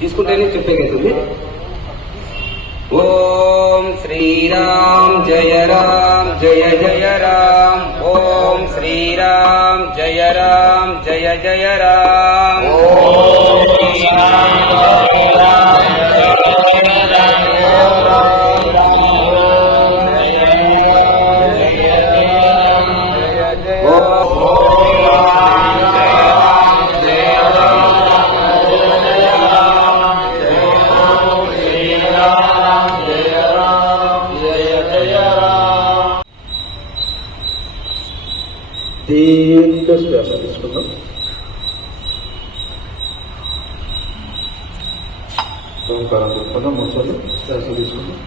తీసుకుంటేనే చెప్పేది. ఓం శ్రీరామ్ జయ రామ్ జయ జయ రామ్. ఓం శ్రీరామ్ జయ రామ్ జయ జయ రామ్. ఓం శ్రీరామ్ జయ రామ్ జయ జయ దీంట్లో శ్వాస తీసుకుందాం. ఓంకారం తీసుకుందాం. మూడు శ్వాస తీసుకుందాం.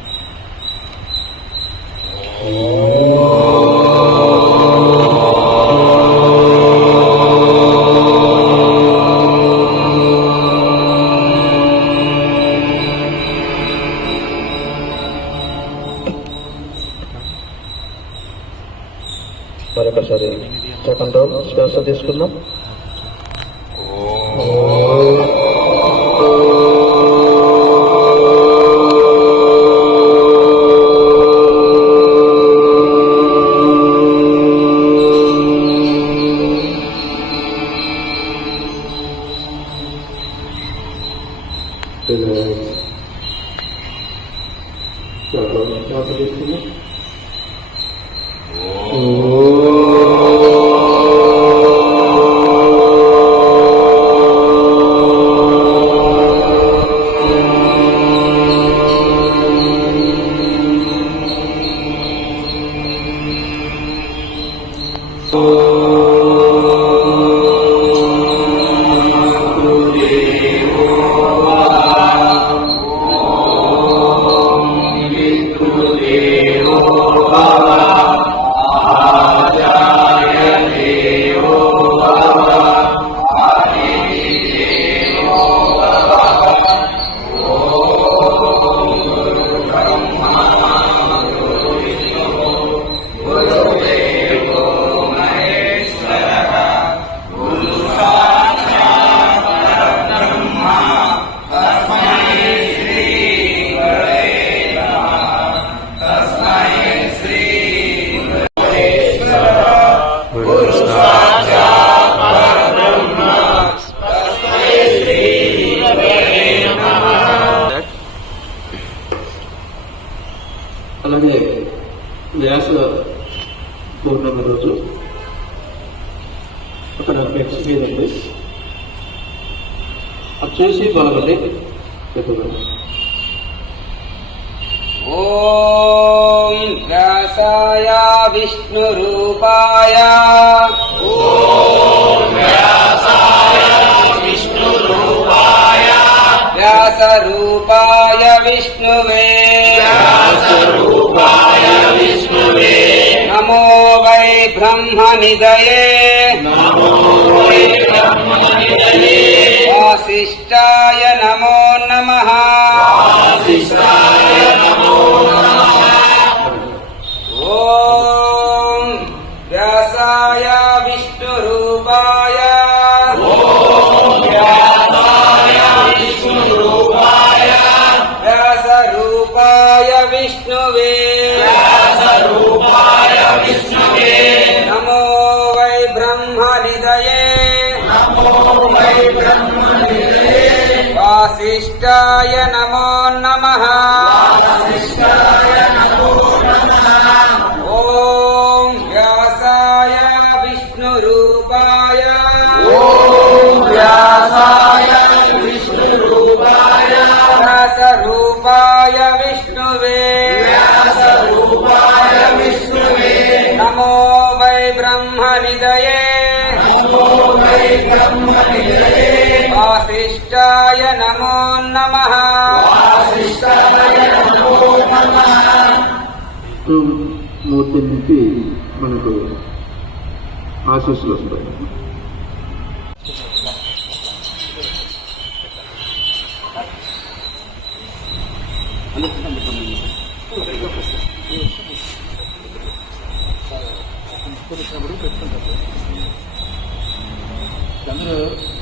మరొకసారి సెకండ్ రౌండ్ శ్వాస తీసుకుందాం. శ్వాస తీసుకుందాం. అలాగే వ్యాస పౌర్ణమి రోజు అక్కడ ఫ్లెక్స్ మీద ఉంది, అది చూసి బాగుంది. ఓం వ్యాసాయ విష్ణు రూపాయ వ్యాస రూపాయ విష్ణువే నమో వై బ్రహ్మ నిధయే వాసిష్ఠాయ నమో నమః. ఓం వ్యాసాయ విష్ణు రూపాయ వ్యాస రూపాయ విష్ణువే నమో వై బ్రహ్మ నిధయే वासिष्ठाय नमो नमः ॐ व्यासाय विष्णुरूपाय व्यासरूपाय विष्णुवे नमो वै ब्रह्मनिधये वासिष्ठाय नमो नमः మూర్తి నుంచి మనకు ఆశీస్సులు వస్తాయి.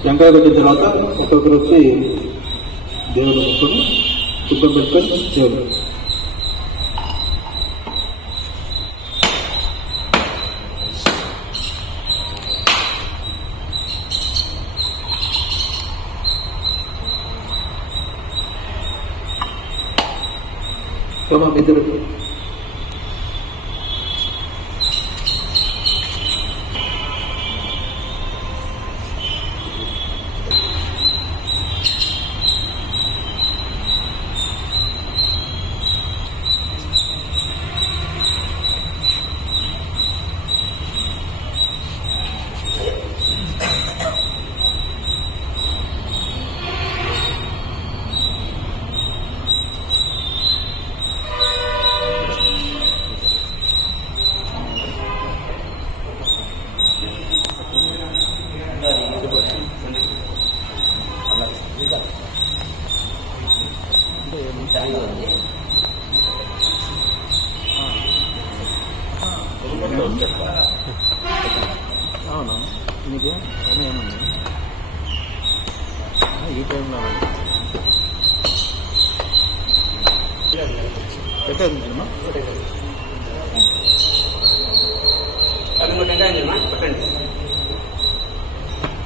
టెంకాయ పెట్టిన తర్వాత ఒక్కొక్కరు వచ్చి దేవుడు మొక్కను శుద్ధం పెట్టుకొని దేవుడు ఇద్దరు అవునా మీకు ఏమన్నా ఈ టైంలో పెట్టండి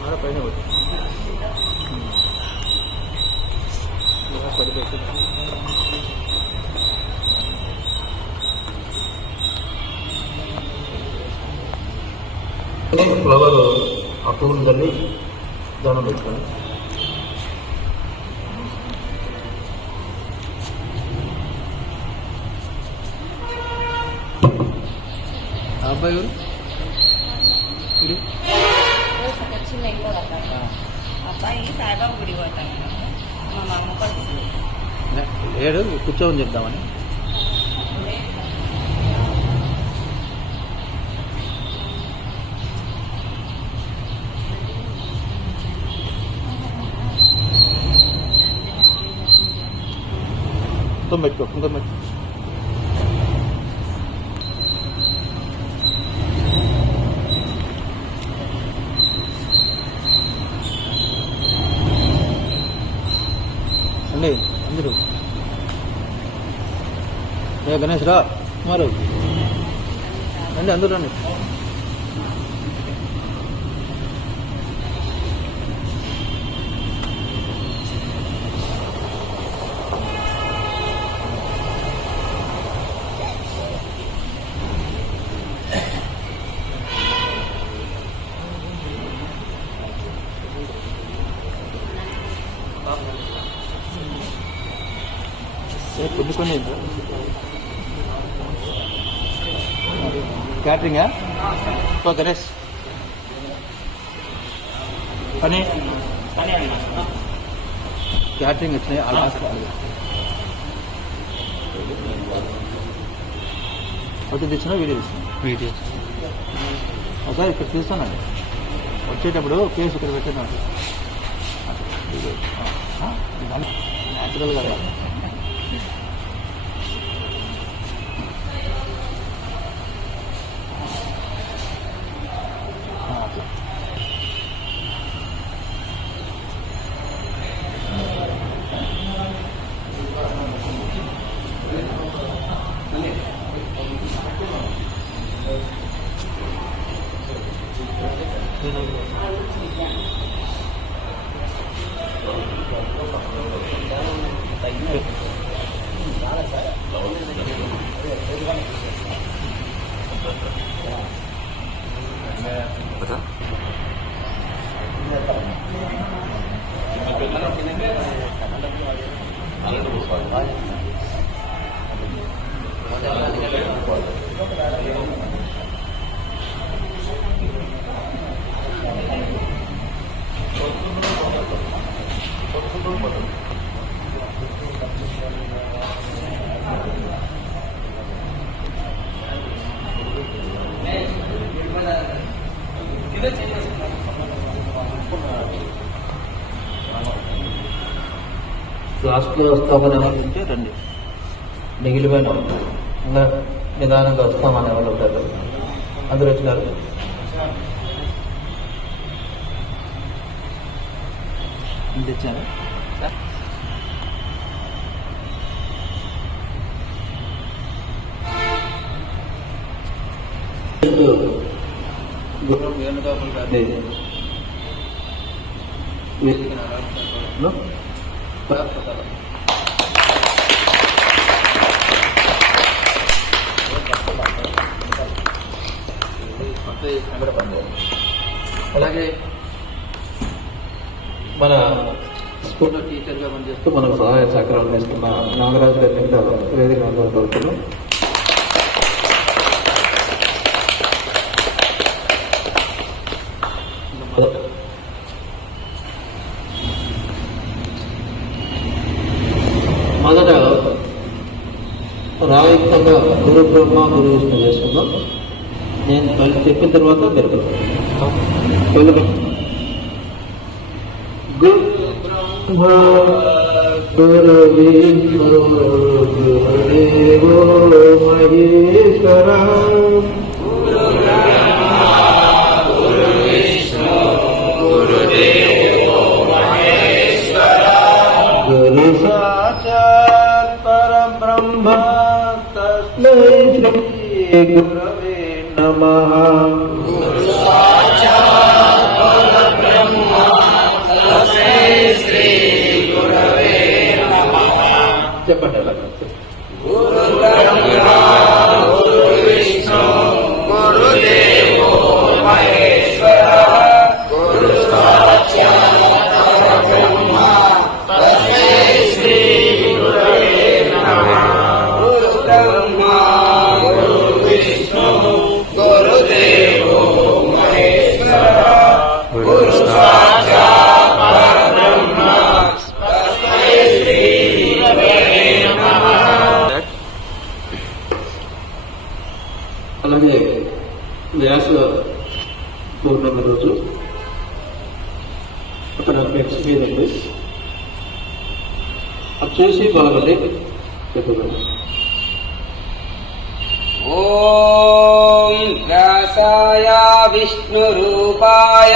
ఆడ పైన పడిపోయి ఫ్లవర్ ఆ పువ్వులు తల్లి దానం పెట్టుకోండి. అబ్బాయి అబ్బాయి సాయిబాబు గుడి పోతాను మా అమ్మ ఏడు కూర్చోని చెప్దామని పెట్టుకో ఇంకా పెట్టుకో అండి అందరూ గణేష్ రా మరి అండి అందరూ రండి కొన్ని క్యాటరింగా గణేష్ పని క్యాటరింగ్ వచ్చినాయి వచ్చి తెచ్చినా వీడియో ఒకసారి ఇక్కడ తీస్తానండి వచ్చేటప్పుడు కేసు ఇక్కడ పెట్టాను న్యాచురల్ కదా లాస్ట్లో వస్తామని రండి. మిగిలిపోయిన ఇంకా నిదానంగా వస్తామనే వాళ్ళు ఉంటారు. అందరూ వచ్చినారు. తెచ్చాను. గుర్రం వేణుగోపాల్ గారి అలాగే మన స్కూల్లో టీచర్గా పనిచేస్తూ మనకు సహాయ సహకారాలు ఇస్తున్న నాగరాజు గారి కింద వేదిక కోరుతున్నాం. మొదట రాయుక్తంగా గురు బ్రహ్మ గురు విష్ణు చేసుకుందాం. నేను చెప్పిన తర్వాత మీరు గురు బ్రహ్మ గురు విష్ణు గురుదేవో మహేశ్వర గురు సాక్షాత్ పరబ్రహ్మ తస్మై శ్రీ గురవే నమః. చెప్పండి అలా. అలాగే వ్యాస పౌర్ణమి రోజు అక్కడ ఫ్లెక్స్ మీద ఉంది. అది చూసి బాగుంది చెప్పగలరు. ఓం వ్యాసాయ విష్ణురూపాయ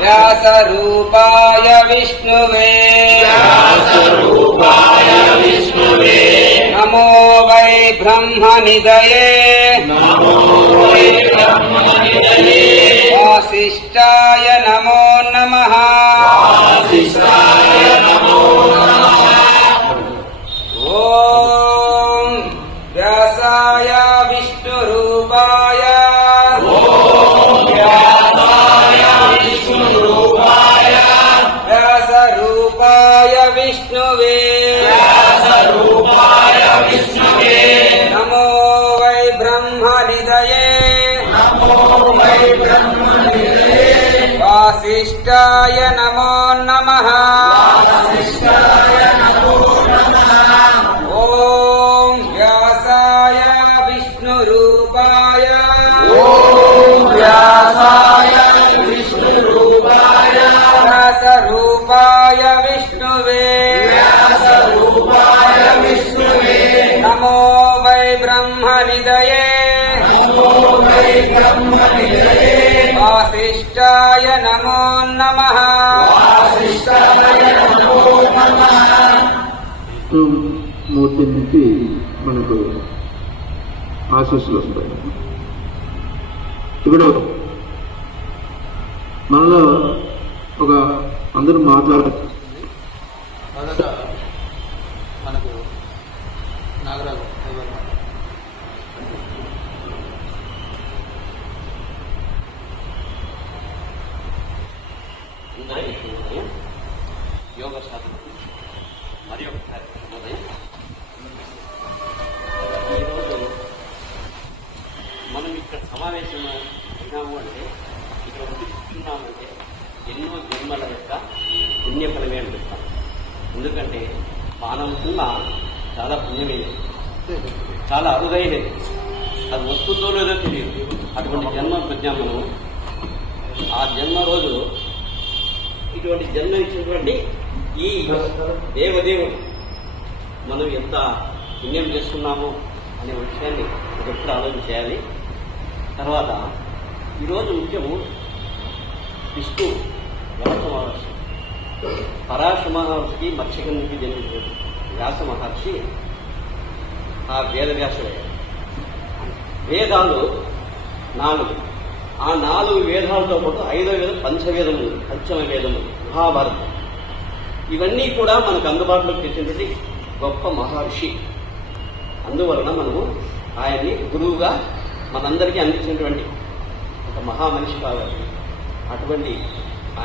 వ్యాసరూపాయ విష్ణువే నమో వై బ్రహ్మనిధయే వాసిష్ఠాయ నమో నమః. ఓం వ్యాసాయ విష్ణురూపాయ వ్యాసరూపాయ విష్ణువే నమో వై బ్రహ్మనిధయే వాసిష్ఠాయ నమో నమః. ఓం వ్యాసాయ విష్ణురూపాయ వ్యాసరూపాయ విష్ణువే నమో వై బ్రహ్మనిధయే వాసిష్ఠాయ నమో నమః. మూర్తి నుంచి మనకు ఆశీస్సులు వస్తాయి. ఇప్పుడు మనలో ఒక అందరూ మాట్లాడుతూ మొదట మనకు నాగరాజు అందరికీ శుభోదయం. యోగ సాధనకు మరి ఒకసారి శుభోదయం. ఈరోజు మనం ఇక్కడ సమావేశం అయినాము అంటే, ఇక్కడ ఉండి కూర్చున్నామంటే ఎన్నో జన్మల యొక్క పుణ్యఫలమే అనిపిస్తాం. ఎందుకంటే మానవుకున్న చాలా పుణ్యమైనది, చాలా అరుదైనది. అది వస్తుందో లేదో తెలియదు. అటువంటి జన్మ ప్రజ్ఞ మనం ఆ జన్మ రోజు ఇటువంటి జన్మ ఇచ్చినటువంటి ఈ దేవదేవుడు మనం ఎంత పుణ్యం చేసుకున్నామో అనే విషయాన్ని ఎప్పుడు ఆలోచన చేయాలి. తర్వాత ఈరోజు ముఖ్యము విష్ణు వ్యాస మహర్షి. పరాశర మహర్షికి మత్స్యకం నుంచి జన్మించాడు వ్యాస మహర్షి. ఆ వేదవ్యాసుడే. వేదాలు 4. ఆ 4 వేదాలతో పాటు 5వ వేదం పంచవేదములు, పంచమ వేదములు, మహాభారతం. ఇవన్నీ కూడా మనకు అందుబాటులోకి తెచ్చినటువంటి గొప్ప మహర్షి. అందువలన మనము ఆయన్ని గురువుగా మనందరికీ అందించినటువంటి ఒక మహామనిషి కాబట్టి అటువంటి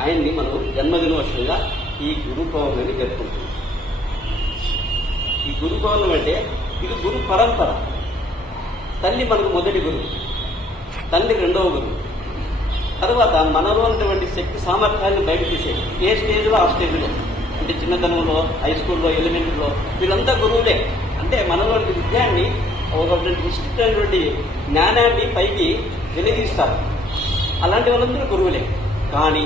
ఆయన్ని మనం జన్మదినోత్సవంగా ఈ గురు పౌర్ణమి జరుపుకుంటున్నాం. ఈ గురు పౌర్ణమి అంటే ఇది గురు పరంపర. తల్లి మనకు మొదటి గురువు, తండ్రి రెండవ గురువు. తర్వాత మనలో ఉన్నటువంటి శక్తి సామర్థ్యాన్ని బయట తీసేది ఏ స్టేజ్లో ఆ స్టేజ్లో, అంటే చిన్నతనంలో, హై స్కూల్లో, ఎలిమెంటరీలో వీళ్ళంతా గురువులే. అంటే మనలో విద్యాన్ని ఒక విశిష్టమైనటువంటి జ్ఞానాన్ని పైకి వెలిగిస్తారు. అలాంటి వాళ్ళందరూ గురువులే. కానీ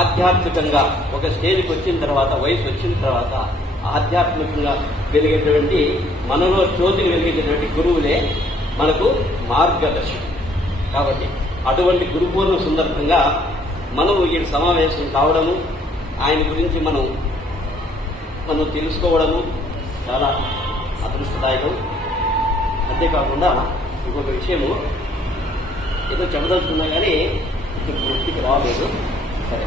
ఆధ్యాత్మికంగా ఒక స్టేజ్కి వచ్చిన తర్వాత, వయసు వచ్చిన తర్వాత ఆధ్యాత్మికంగా వెలిగేటువంటి, మనలో జ్యోతిని వెలిగేటటువంటి గురువులే మనకు మార్గదర్శకులు. కాబట్టి అటువంటి గురుపూర్ణ సందర్భంగా మనం ఈ సమావేశం కావడము, ఆయన గురించి మనం తెలుసుకోవడము చాలా అదృష్టదాయకం. అంతేకాకుండా ఇంకొక విషయము ఏదో చెప్పదలుచుకున్నా కానీ ఇప్పుడు వృత్తికి రావలేదు. సరే,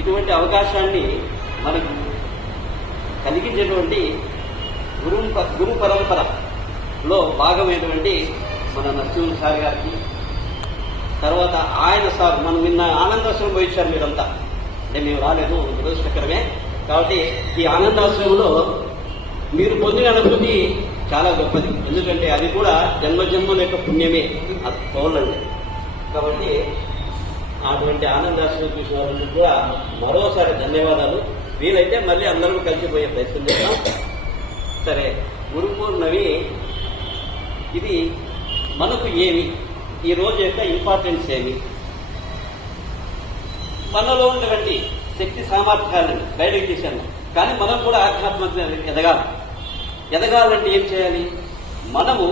ఇటువంటి అవకాశాన్ని మనకు కలిగించేటువంటి గురు పరంపరలో భాగమైనటువంటి మన నరసింహ సార్ గారికి, తర్వాత ఆయన సార్ మనం నిన్న ఆనందాశ్రమం పోయించారు మీరంతా. అంటే మేము రాలేదు, దురదృష్టకరమే. కాబట్టి ఈ ఆనందాశ్రమంలో మీరు పొందిన అనుభూతి చాలా గొప్పది. ఎందుకంటే అది కూడా జన్మజన్మల యొక్క పుణ్యమే, అది పౌర్ణమి. కాబట్టి అటువంటి ఆనందాశ్రమం చూసిన వాళ్ళకి కూడా మరోసారి ధన్యవాదాలు. వీలైతే మళ్ళీ అందరూ కలిసిపోయే ప్రయత్నం చేద్దాం. సరే, గురు పౌర్ణమి ఇది మనకు ఏమి, ఈ రోజు యొక్క ఇంపార్టెన్స్ ఏమి, మనలో ఉన్నటువంటి శక్తి సామర్థ్యాలను బయటకు తీశాను. కానీ మనం కూడా ఆధ్యాత్మిక ఎదగాలంటే ఏం చేయాలి? మనము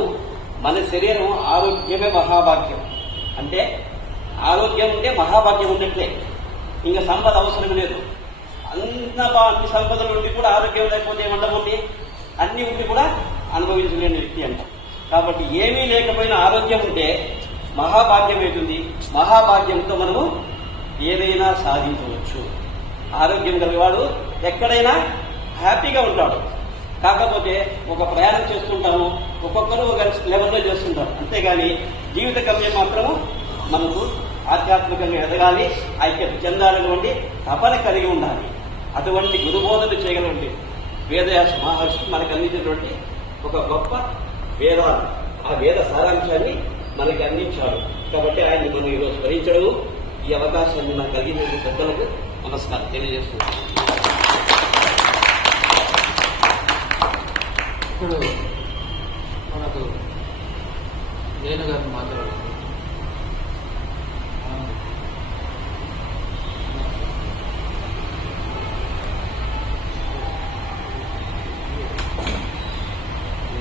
మన శరీరం ఆరోగ్యమే మహాభాగ్యం. అంటే ఆరోగ్యం ఉంటే మహాభాగ్యం ఉన్నట్లే. ఇంకా సంపద అవసరం లేదు. అన్ని సంపదలు ఉండి కూడా ఆరోగ్యం లేకపోతే ఏమంటామండి? అన్ని ఉండి కూడా అనుభవించలేని వ్యక్తి అంటాం. కాబట్టి ఏమీ లేకపోయినా ఆరోగ్యం ఉంటే మహాభాగ్యం అవుతుంది. మహాభాగ్యంతో మనము ఏదైనా సాధించవచ్చు. ఆరోగ్యం కలిగేవాడు ఎక్కడైనా హ్యాపీగా ఉంటాడు. కాకపోతే ఒక ప్రయాణం చేస్తుంటాము, ఒక్కొక్కరు ఒక లెవెల్లో చేస్తుంటారు. అంతేగాని జీవిత గమ్యం మాత్రము మనకు ఆధ్యాత్మికంగా ఎదగాలి, ఐక్యత చెందాలటువంటి తపన కలిగి ఉండాలి. అటువంటి గురుబోధన చేయగలండి వేదవ్యాస మహర్షి మనకు అందించినటువంటి ఒక గొప్ప వేదాలు, ఆ వేద సారాంశాన్ని మనకి అందించాడు. కాబట్టి ఆయన్ని మనం ఈరోజు స్మరించడం, ఈ అవకాశాన్ని నాకు కలిగిన పెద్దలకు నమస్కారం తెలియజేస్తున్నాను. ఇప్పుడు మనకు నేను గారిని మాట్లాడుతున్నాను.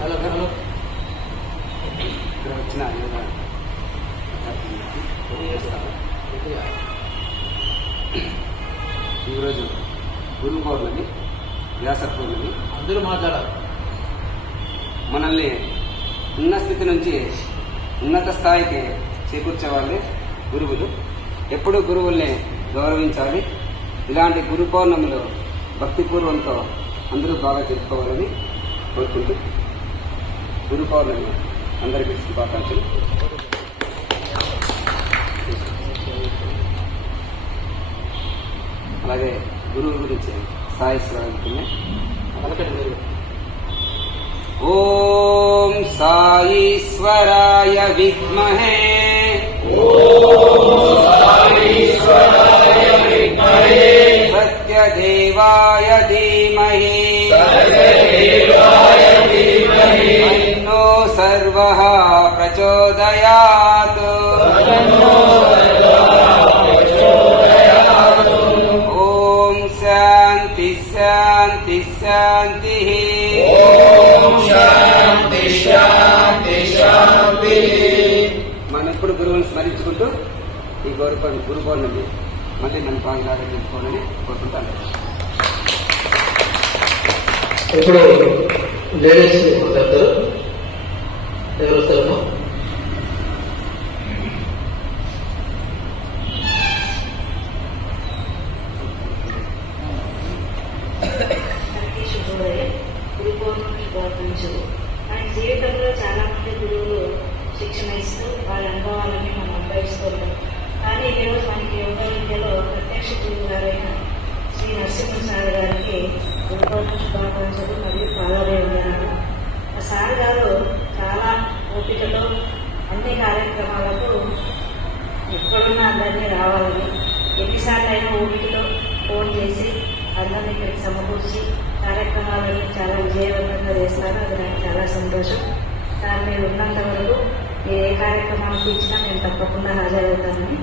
హలో హలో, ఇక్కడ వచ్చిన ఈరోజు గురు పౌర్ణమి, వ్యాస పౌర్ణమి. అందరూ మాట్లాడాలి. మనల్ని ఉన్న స్థితి నుంచి ఉన్నత స్థాయికి చేకూర్చే వాళ్ళే గురువులు. ఎప్పుడూ గురువుల్ని గౌరవించాలి. ఇలాంటి గురు పౌర్ణమిలో భక్తిపూర్వంతో అందరూ బాగా జరుపుకోవాలని కోరుకుంటూ గురు పౌర్ణమి అందరికీ శుభాకాంక్షలు. అలాగే గురువు గురించి సాయిశ్వరాన్ని ఓం సాయిశ్వరాయ విద్మహే సత్యదేవాయ ధీమహి తన్నో సర్వః ప్రచోదయాత్ ఓం శాంతి శాంతి శాంతి మనం ఇప్పుడు గురువుని స్మరించుకుంటూ ఈ గురు పౌర్ణమి మళ్ళీ మన పాల్గొనాలని తెలుసుకోవాలని కోరుకుంటాను. ఇప్పుడు లేడీస్ మాట్లాడతారు. ఎవరు వస్తారమ్మా? మన జీవితంలో చాలా మంది గురువులు శిక్షణ ఇస్తూ వాళ్ళ అనుభవాలని మనం అనుభవిస్తున్నాం. కానీ ఈరోజు మనకి యోగా విద్యలో ప్రత్యక్ష గురువు గారైన శ్రీ నరసింహ సార్ గారికి గురుపౌర్ణమి శుభాకాంక్షలు మరియు పాదాభివందనాలు. ఆ సార్ గారు చాలా ఓపికతో అన్ని కార్యక్రమాలకు ఎక్కడున్నా అందరినీ రావాలని ఎన్నిసార్లు అయినా ఓపికతో ఫోన్ చేసి అందరినీ ఇక్కడికి సమకూర్చి కార్యక్రమాలను చాలా విజయవంతంగా చేస్తారు. అది నాకు చాలా సంతోషం. సార్ మీరు ఉన్నంత వరకు మీరు ఏ కార్యక్రమానికి ఇచ్చినా మేము తప్పకుండా హాజరవుతామని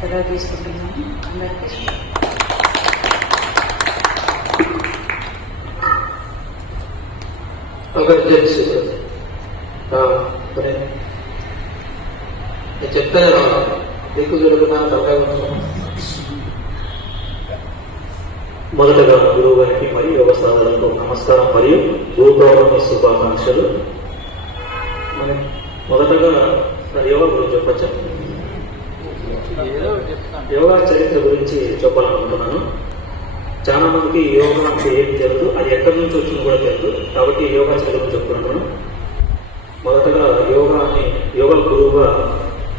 సెలవు తీసుకుంటున్నాము. అందరికీ నేను చెప్తాను దిక్కు జరుగుతున్నా తప్పగా. మొదటగా గురువు గారికి మరియు వ్యవస్థలకు నమస్కారం మరియు గురుపౌర్ణమి శుభాకాంక్షలు. మొదటగా యోగా గురించి చెప్పచ్చా? యోగా చరిత్ర గురించి చెప్పాలనుకుంటున్నాను. చాలా మందికి యోగా అంటే ఏం తెలియదు, అది ఎక్కడి నుంచి వచ్చింది కూడా తెలియదు. కాబట్టి యోగా చరిత్ర గురించి చెప్పుకుంటున్నాను. మొదటగా యోగా గురువుగా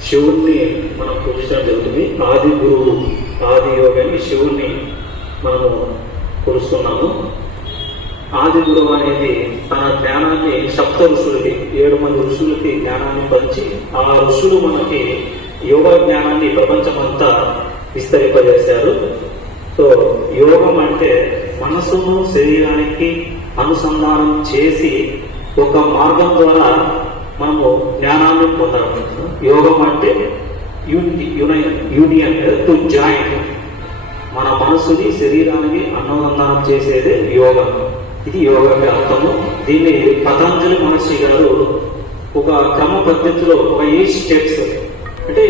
శివుణ్ణి మనం పూజించడం జరుగుతుంది. ఆది గురువు, ఆది యోగాన్ని శివుణ్ణి మనము కొలుస్తున్నాము. ఆది గురువు అనేది తన జ్ఞానాన్ని సప్త ఋషులకి 7 మంది ఋషులకి జ్ఞానాన్ని పంచి ఆ ఋషులు మనకి యోగా జ్ఞానాన్ని ప్రపంచమంతా విస్తరింపజేశారు. సో యోగం అంటే మనసును శరీరానికి అనుసంధానం చేసి ఒక మార్గం ద్వారా మనము జ్ఞానాన్ని పొందడం. యోగం అంటే యూనియన్ టు జాయిన్, మన మనసుని శరీరానికి అనుసంధానం చేసేదే యోగా. ఇది యోగా అర్థము. దీన్ని పతంజలి మహర్షి గారు ఒక క్రమ పద్ధతిలో ఒక 8 స్టెప్స్ అంటే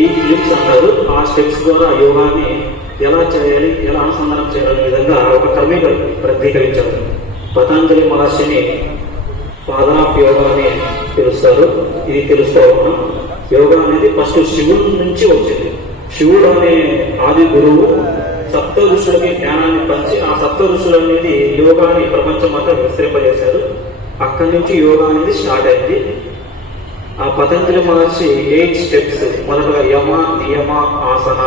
8 లిప్స్ అంటారు. ఆ స్టెప్స్ ద్వారా యోగాని ఎలా చేయాలి, ఎలా అనుసంధానం చేయాలనే విధంగా ఒక క్రమేగా ప్రత్యేకరించారు. పతంజలి మహర్షిని ఫాదర్ ఆఫ్ యోగా అని పిలుస్తారు. ఇది తెలుసుకోవాలి. యోగా అనేది ఫస్ట్ శివుడి నుంచి వచ్చింది. శివుడు అనే ఆది గురువు సప్త ఋషులకి జ్ఞానాన్ని పంచి ఆ సప్త ఋషులు అనేది యోగాని ప్రపంచం అంతా విస్తరింపజేశారు. అక్కడి నుంచి యోగా అనేది స్టార్ట్ అయింది. ఆ పతంజలి మహర్షి 8 స్టెప్స్, మొదటగా యమ, నియమ, ఆసన,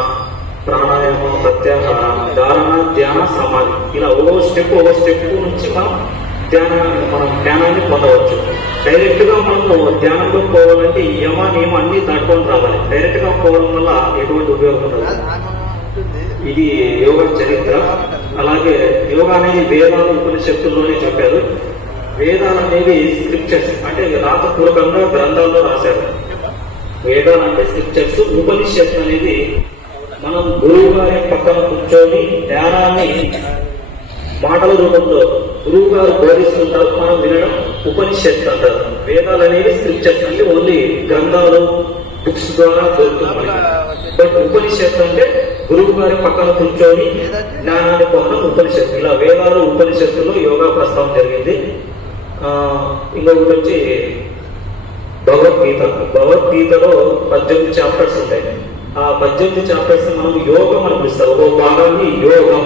ప్రాణాయామ, ప్రత్యాహార, ధారణ, ధ్యాన, సమాధి, ఇలా ఓ స్టెప్ నుంచి మనం ధ్యానాన్ని పొందవచ్చు. డైరెక్ట్ గా మనము ధ్యానంలో పోవాలంటే యమ, నియమ అన్ని దాటుకొని రావాలి. డైరెక్ట్ గా పోవడం వల్ల ఎటువంటి ఉపయోగం ఉండదు. ఇది యోగా చరిత్ర. అలాగే యోగా అనేది వేదాలు ఉపనిషత్తుల్లోనే చెప్పారు. వేదాలు అనేవి స్క్రిప్చర్స్ అంటే రాతపూర్వకంగా గ్రంథాల్లో రాశారు. వేదాలు అంటే స్క్రిప్చర్స్. ఉపనిషత్తు అనేది మనం గురువు గారి పక్కన కూర్చొని ధ్యానాన్ని మాటల రూపంలో గురువు గారు బోధిస్తుంటారు, మనం వినడం ఉపనిషత్తు అంటారు. వేదాలు అనేవి స్క్రిప్చర్స్ అంటే ఓన్లీ గ్రంథాలు, బుక్స్ ద్వారా దొరుకుతుంది. బట్ ఉపనిషత్తు అంటే గురువు గారి పక్కన కూర్చొని జ్ఞానాన్ని పొందడం ఉపనిషత్తు. ఇలా వేదాలు ఉపనిషత్తులో యోగా ప్రస్తావన జరిగింది. ఇంకొకటి వచ్చి భగవద్గీతలో 18 చాప్టర్స్ ఉంటాయి. ఆ 18 చాప్టర్స్ మనం యోగం అని పిలుస్తాం. ఒక భాగాన్ని యోగం.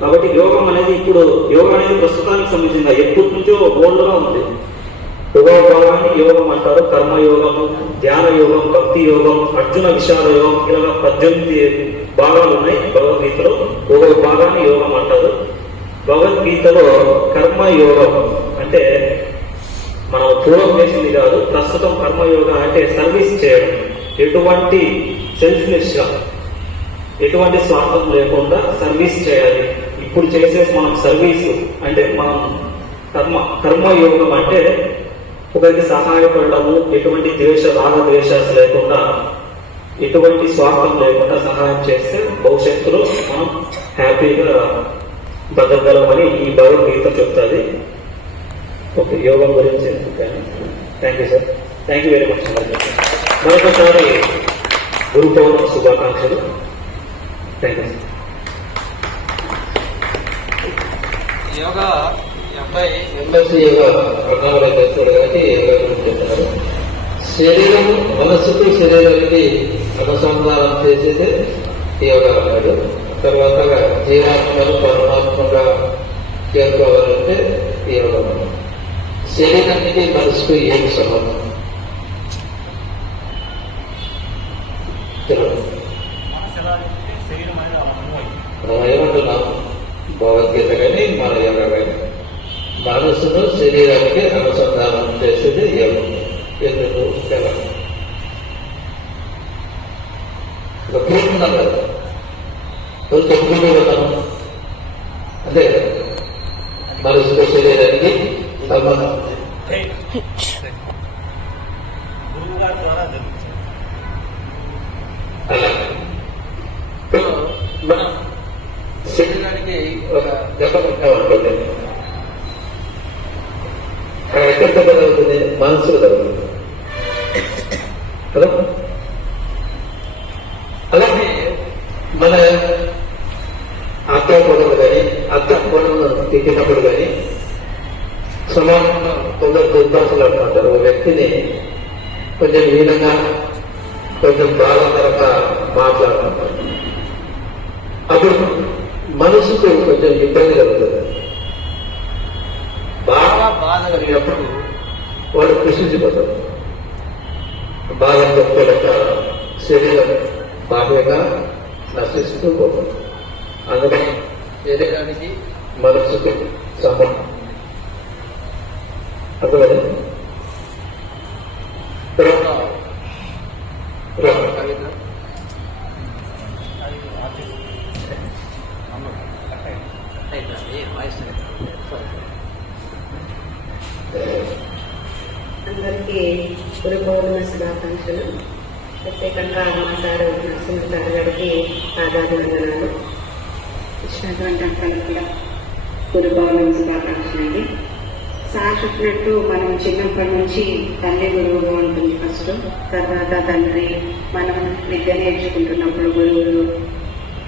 కాబట్టి యోగం అనేది ఇప్పుడు యోగా అనేది ప్రస్తుతానికి సంబంధించింది, ఎప్పటి నుంచో ఓల్డ్గా ఉంది. ఒక భాగాన్ని యోగాన్ని యోగం అంటారు. కర్మయోగం, ధ్యాన యోగం, భక్తి యోగం, అర్జున విషాద యోగం, ఇలా 18 భాగాలు ఉన్నాయి భగవద్గీతలో. ఒక్కొక్క భాగాన్ని యోగం అంటారు. భగవద్గీతలో కర్మయోగం అంటే మనం పూర్వం చేసింది కాదు, ప్రస్తుతం కర్మయోగం అంటే సర్వీస్ చేయడం. ఎటువంటి సెల్ఫ్లెస్ గా, ఎటువంటి స్వార్థం లేకుండా సర్వీస్ చేయాలి. ఇప్పుడు చేసే మనం సర్వీసు అంటే మనం కర్మయోగం అంటే ఒకరికి సహాయపడము, ఎటువంటి రాగ ద్వేషాలు లేకుండా, ఎటువంటి స్వార్థం లేకుండా సహాయం చేస్తే భవిష్యత్తులో మనం హ్యాపీగా బతకగలమని ఈ భగవద్గీత చెప్తుంది. ఓకే, యోగం గురించి thank you sir. Thank you very much. మరొకసారి గురు పౌర్ణమి శుభాకాంక్షలు. Thank you sir. యోగా అబ్బాయి ఎంబసీ యోగా ప్రణాళిక చేస్తాడు కాబట్టి యోగా గురించి చెప్తున్నారు. శరీరం మనస్సుకు శరీరానికి అనుసంధానం చేసేది యోగా అన్నాడు. తర్వాత జీవాత్మను పరమాత్మగా చేరుకోవాలంటే యోగా. శరీరానికి మనసుకు ఏమి సంబంధం? ఏమంటున్నాం? భగవద్గీత కానీ మన యోగా కానీ మనసును శరీరానికి అనుసంధానం చేసేది యోగం. ఎందుకు ఎలా ఒప్పుకుంటున్నాం కదా, ఒప్పుకుంటున్నాం అంతే కదా. మనసుకు శరీరానికి సంబంధం అలా మనం శరీరానికి ఒక దెబ్బ కొట్టామనుకోండి, అక్కడ ఎక్కడ దెబ్బ తగ్గుతుంది? మనసుకు తగ్గుతుంది కదా. అలాగే మన అత్త కోడలు కానీ, అత్త కోడలు తిట్టినప్పుడు కానీ సమాజంలో కొందరు దుర్భాషలు అంటారు. ఒక వ్యక్తిని కొంచెం హీనంగా, కొంచెం బాధాకరంగా మాట్లాడుతుంటారు. అప్పుడు మనసుకు కొంచెం ఇబ్బంది కలుగుతుంది. బాగా బాధ కలిగినప్పుడు వాడు కృషించిపోతాడు. బాగా చెప్పుకోలేక శరీరం బాగా నశిస్తూ పోతుంది. అందుకని శరీరానికి మనసుకు సంబంధం అర్థమైంది. అందరికీ గురు పౌర్ణమి శుభాకాంక్షలు. ప్రత్యేకంగా మా సార్ నరసింహ సార్ గారికి ఆధారవందనాలు ఇచ్చినటువంటి అక్కలకు కూడా గురు పౌర్ణమి శుభాకాంక్షలు అండి. సార్ చెప్పినట్టు మనం చిన్నప్పటి నుంచి తల్లి గురువుగా ఉంటుంది ఫస్ట్, తర్వాత తండ్రి, మనం విద్య నేర్చుకుంటున్నప్పుడు గురువులు,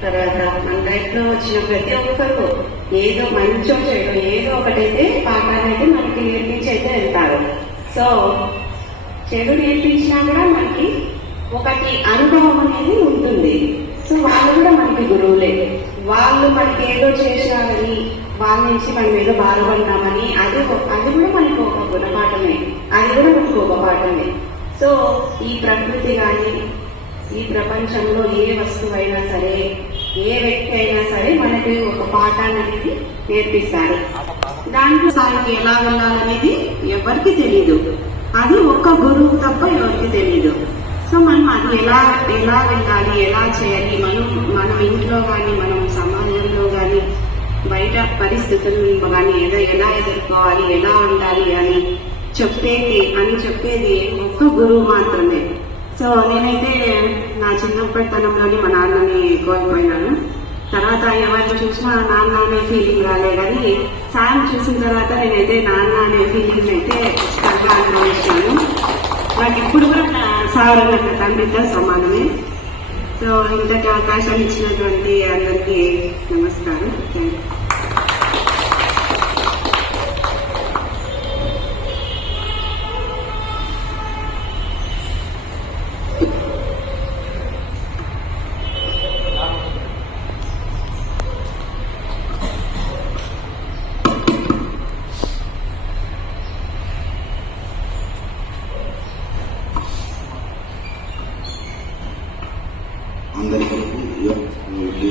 తర్వాత మన లైఫ్లో వచ్చిన ప్రతి ఒక్కరు ఏదో మంచో చెడు ఏదో ఒకటైతే పాఠాలైతే మనకి నేర్పించి అయితే వెళ్తారు. సో చెడు నేర్పించినా కూడా మనకి ఒకటి అనుభవం అనేది ఉంటుంది. సో వాళ్ళు కూడా మనకి గురువులే. వాళ్ళు మనకి ఏదో చేసినారని, వాళ్ళ నుంచి మనం ఏదో బాధపడ్డామని అది కూడా మనకి ఒక గుణపాఠమే, అది కూడా మనకు ఒక పాఠమే. సో ఈ ప్రకృతి కానీ, ఈ ప్రపంచంలో ఏ వస్తువైనా సరే, ఏ వ్యక్తి అయినా సరే మనకి ఒక పాఠాన్ని అనేది నేర్పిస్తారు. దాంట్లో స్థాయికి ఎలా వెళ్ళాలనేది ఎవరికి తెలీదు. అది ఒక్క గురువు తప్ప ఎవరికి తెలీదు. సో మనం అది ఎలా వెళ్ళాలి, ఎలా చేయాలి, మనం ఇంట్లో కానీ, మనం సమాజంలో కానీ, బయట పరిస్థితులను కానీ ఎలా ఎదుర్కోవాలి, ఎలా ఉండాలి అని చెప్పేది ఒక్క గురువు మాత్రమే. సో నేనైతే నా చిన్నప్పటితనంలోని మా నాన్నని కోల్పోయినాను. తర్వాత ఎవరిని చూసినా నాన్న అనే ఫీలింగ్ రాలేదని, సాయం చూసిన తర్వాత నేనైతే నాన్న అనే ఫీలింగ్ అయితే బాగా అనుభవించాను. నాకు ఇప్పుడు కూడా నా సార్ అన్న తండ్రితో సమానమే. సో ఇంతటి అవకాశాలు ఇచ్చినటువంటి అందరికీ నమస్కారం. Thank you. అందరికీ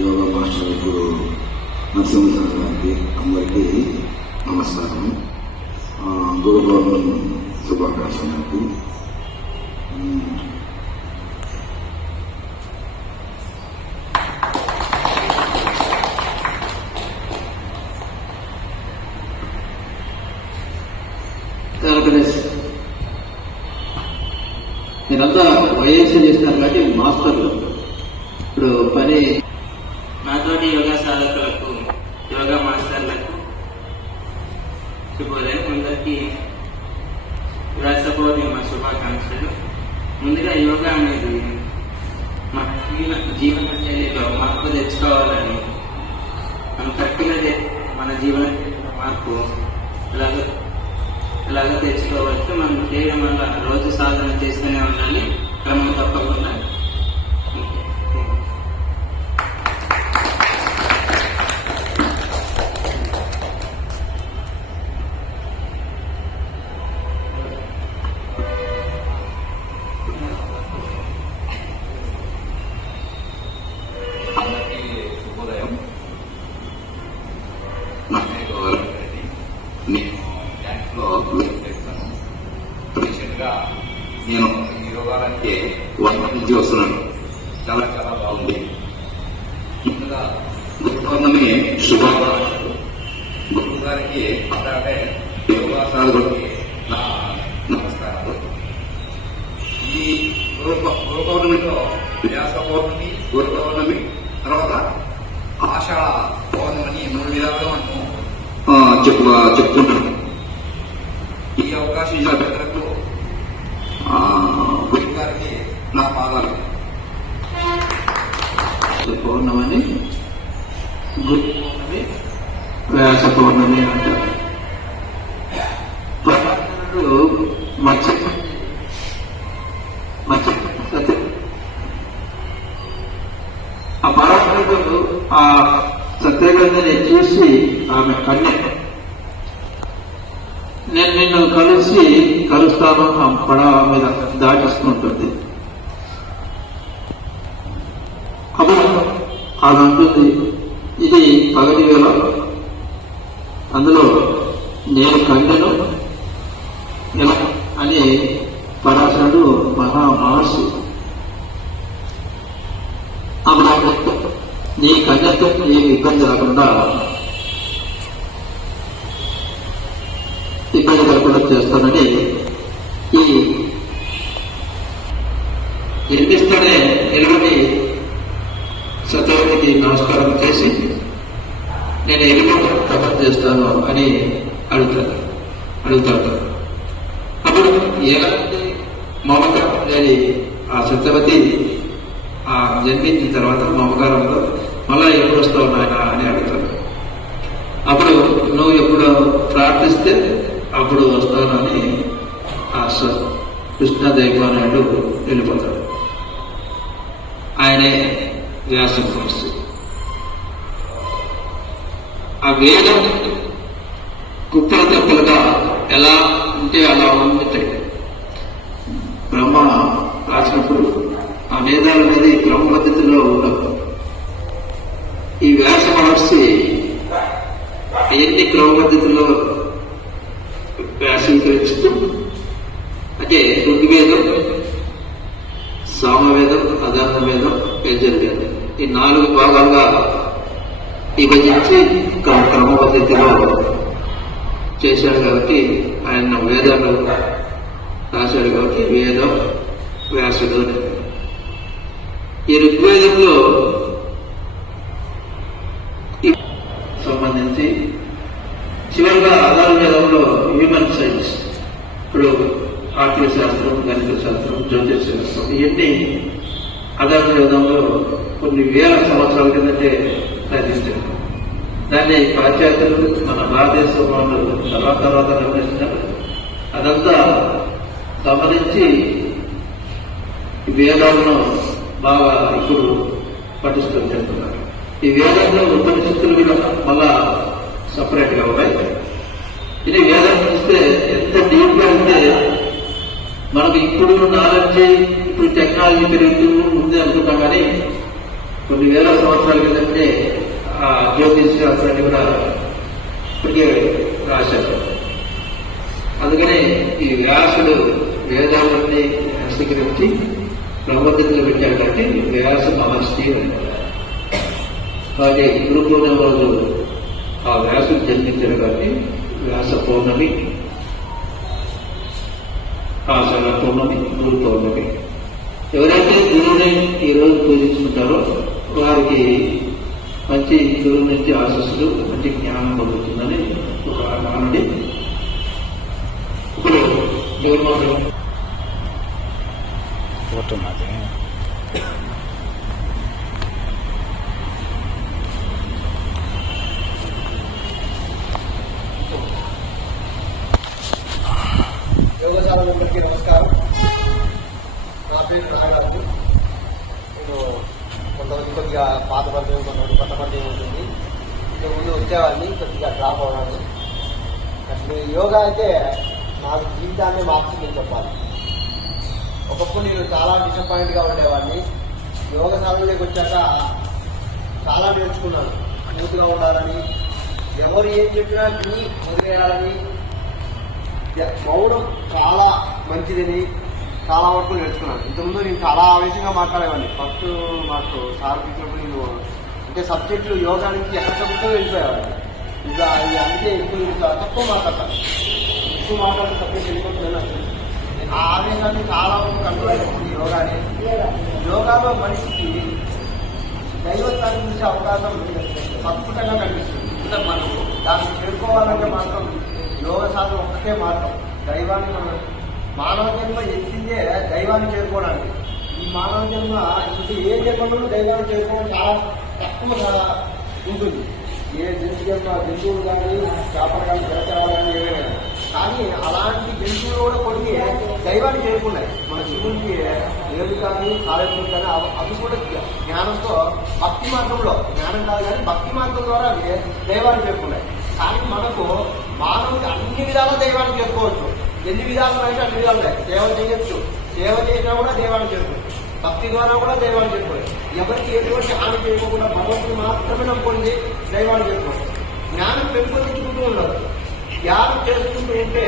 యోగా మాస్టర్ గురు నరసింహ గారికి అందరికీ నమస్కారం. గురు పౌర్ణమి శుభాకాంక్షలకు. మీరంతా వైఎస్సీ చేస్తున్నారు కాబట్టి మాస్టర్లు. ఇప్పుడు పని నాతోటి యోగా సాధకులకు, యోగా మాస్టర్లకు శుభోదయం. అందరికీ వ్యాస పౌర్ణిమ శుభాకాంక్షలు. ముందుగా యోగా అనేది మన జీవన శైలిలో మార్పు తెచ్చుకోవాలని, మనం కరెక్ట్గా మన జీవన మార్పు ఎలాగో తెచ్చుకోవచ్చు. మనం చేయడం వల్ల రోజు సాధన చేస్తూనే ఉండాలి, క్రమం తప్పకుండా. నేను ఈ యోగానికి 1 నుంచి వస్తున్నాను. చాలా చాలా బాగుంది. ముందుగా గురుపౌర్ణమి శుభాకాంక్షలు. గురువు గారికి అలాగే యోగా సాధకులకి నా నమస్కారాలు. ఈ గురు పౌర్ణమిలో వ్యాస పౌర్ణమి, గురు పౌర్ణమి, తర్వాత ఆషాఢ పౌర్ణమిని 3 విధాలుగా మనం చెప్పుకుంటున్నాం. ఈ అవకాశం ఇచ్చిన పెద్దలకు గురువు గారికి నా పాదాలు. పౌర్ణమని, గురు పౌర్ణమి, వ్యాస పౌర్ణమి అంటారు. ఆ పరాత్మకుడు ఆ సత్యగంధని చూసి ఆమె కన్య, నేను నిన్ను కలుస్తాను ఆ పడవ మీద దాటిస్తుంటుంది. అప్పుడు అది అంటుంది, ఇది పగటి వేళ, అందులో నేను కన్యను ఎలా అని పరాశరుడు మహర్షి. అప్పుడు నీ కన్యతో ఏమి ఇబ్బంది రాకుండా చేస్తానని ఈ నిర్మిస్తానే నిలబడి సత్యవతికి నమస్కారం చేసి నేను ఎలుగుతో తపస్సు చేస్తాను అని అడుగుతాడు. అప్పుడు ఎలాంటి మమకారం లేని ఆ సత్యవతి ఆ జన్మించిన తర్వాత మమకారంలో మళ్ళా ఎప్పుడు వస్తావు నాయన అని అడుగుతాడు. అప్పుడు నువ్వు ఎప్పుడు ప్రార్థిస్తే అప్పుడు వస్తానని ఆ కృష్ణదేవానాయుడు వెళ్ళిపోతాడు. ఆయనే వ్యాస మహర్షి. ఆ వేదం కుప్పల తెప్పలుగా ఎలా ఉంటే అలా ఉంటాయి. బ్రహ్మ రాసినప్పుడు ఆ వేదాల మీద క్రమ పద్ధతిలో ఉండవు. ఈ వ్యాస మహర్షి ఎన్ని క్రమ పద్ధతిలో వ్యాసీకరిస్తూ, అంటే ఋగ్వేదం, సామవేదం, అధర్వ వేదం, యజుర్వేదం ఈ 4 భాగాలుగా విభజించి క్రమ పద్ధతిలో చేశాడు. కాబట్టి ఆయన వేదాలు రాశాడు కాబట్టి వేదం వ్యాసుడు. ఈ ఋగ్వేదంలో సంబంధించి చివరిగా ఆధార వేదంలో హ్యూమన్ సైన్స్, ఇప్పుడు ఆర్థిక శాస్త్రం, గణిత శాస్త్రం, జ్యోతిష శాస్త్రం ఇవన్నీ ఆధార వేదంలో కొన్ని వేల సంవత్సరాల కిందటే ప్రయత్నించారు. దాన్ని పాశ్చాత్యులు మన భారతదేశం వాళ్ళు తర్వాత నిర్వహించినారు. అదంతా గమనించి వేదాలను బాగా ఇప్పుడు పటిష్టం చేస్తున్నారు. ఈ వేదంలో ఉపనిషత్తులు కూడా మళ్ళా సపరేట్ గా ఉన్నాయి. ఇది వేదం చూస్తే ఎంత డీప్ గా ఉంటే మనం మనకి ఇప్పుడు నాలెడ్జ్ ఇప్పుడు టెక్నాలజీ పెరుగుతూ ఉంది అనుకుంటాం, కానీ కొన్ని వేల సంవత్సరాల క్రితమే ఆ జ్యోతిష్ శాస్త్రాన్ని కూడా ఇప్పటికే రాశారు. అందుకనే ఈ వ్యాసుడు వేదాలని స్వీకరించి క్రమపద్ధతిలో పెట్టారు కాబట్టి వ్యాస మహర్షి అంటారు. అలాగే గురు పూర్ణిమ రోజు ఆ వ్యాసుడు జన్మించారు కాబట్టి వ్యాస పౌర్ణమి, ఆషాఢ పౌర్ణమి, గురు పౌర్ణమి. ఎవరైతే గురువుని ఈరోజు పూజించుకుంటారో వారికి మంచి గురువు నుంచి ఆశీస్సులు, మంచి జ్ఞానం పొందుతుందని ఒక నానుడి. ఇప్పుడు ఎవరు మాత్రం యోగశాలందరికీ నమస్కారం. నా పేరు నాగరాజు. నేను కొంతమంది కొద్దిగా పాత పరిచయం, కొంతమంది కొత్త పరిచయం ఉంటుంది. ఇంతకుముందు వచ్చేవాడిని, కొద్దిగా డ్రాప్ అవ్వడాన్ని. అసలు యోగా అయితే నాకు జీవితాన్ని మార్చిందని చెప్పాలి. ఒకప్పుడు నేను చాలా డిసప్పాయింట్గా ఉండేవాడిని. యోగశాలలోకి వచ్చాక చాలా నేర్చుకున్నాను. స్మూత్గా ఉండాలని, ఎవరు ఏం చెప్పినా విని వదిలేయాలని, మౌనం చాలా మంచిదని చాలా వరకు నేర్చుకున్నాను. ఇంతకుముందు నేను చాలా ఆవేశంగా మాట్లాడేవాడిని. ఫస్ట్ మాకు సార్ ఇచ్చినప్పుడు నేను అంటే సబ్జెక్టులు యోగా నుంచి ఎక్కడికప్పుడు వెళ్ళిపోయేవాడిని. ఇంకా అందుకే ఎక్కువ తక్కువ మాట్లాడతాను. ఎక్కువ మాట్లాడే సబ్జెక్ట్ వెళ్ళిపోతున్నాను. ఆ ఆవేశాన్ని చాలా వరకు కంట్రోల్ అయిపోతుంది యోగాని. యోగాలో మనిషికి దైవత్వాన్ని చూసే అవకాశం అద్భుతంగా కనిపిస్తుంది. మనం దాన్ని చేరుకోవాలంటే మాత్రం యోగ సాధన ఒక్కటే మార్గం. దైవాన్ని మనం మానవ జన్మ ఎత్తిందే దైవాన్ని చేరుకోవడానికి. ఈ మానవ జన్మ ఇంకా ఏ జన్మలో దైవాన్ని చేరుకోవడం చాలా తక్కువ ఉంటుంది. ఏ జంతువులు కానీ, చేపలు కానీ, జలచరాలు కానీ ఏమైనా. కానీ అలాంటి జంతువులు కూడా కొన్ని దైవాన్ని చేరుకున్నాయి. మన శివునికి ఏడు కానీ, కాలేజీలు కానీ అవి కూడా జ్ఞానంతో భక్తి మార్గంలో, జ్ఞానం కాదు కానీ భక్తి మార్గం ద్వారా అవి దైవాన్ని చేరుకున్నాయి. కానీ మనకు మానవుడికి అన్ని విధాలా దైవాన్ని చేరుకోవచ్చు. ఎన్ని విధాలు అయితే అన్ని విధాలు ఉన్నాయి. సేవ చేయొచ్చు, సేవ చేసినా కూడా దైవాన్ని చేరుకోవచ్చు. భక్తి ద్వారా కూడా దైవాన్ని చేరుకోవచ్చు. ఎవరికి ఎటువంటి హాని చేయకుండా భగవంతుని మాత్రమే నమ్ముకోండి, దైవాన్ని చేరుకోవచ్చు. జ్ఞానం పెంపొందించుకుంటూ ఉండదు. ధ్యానం చేసుకుంటూ ఉంటే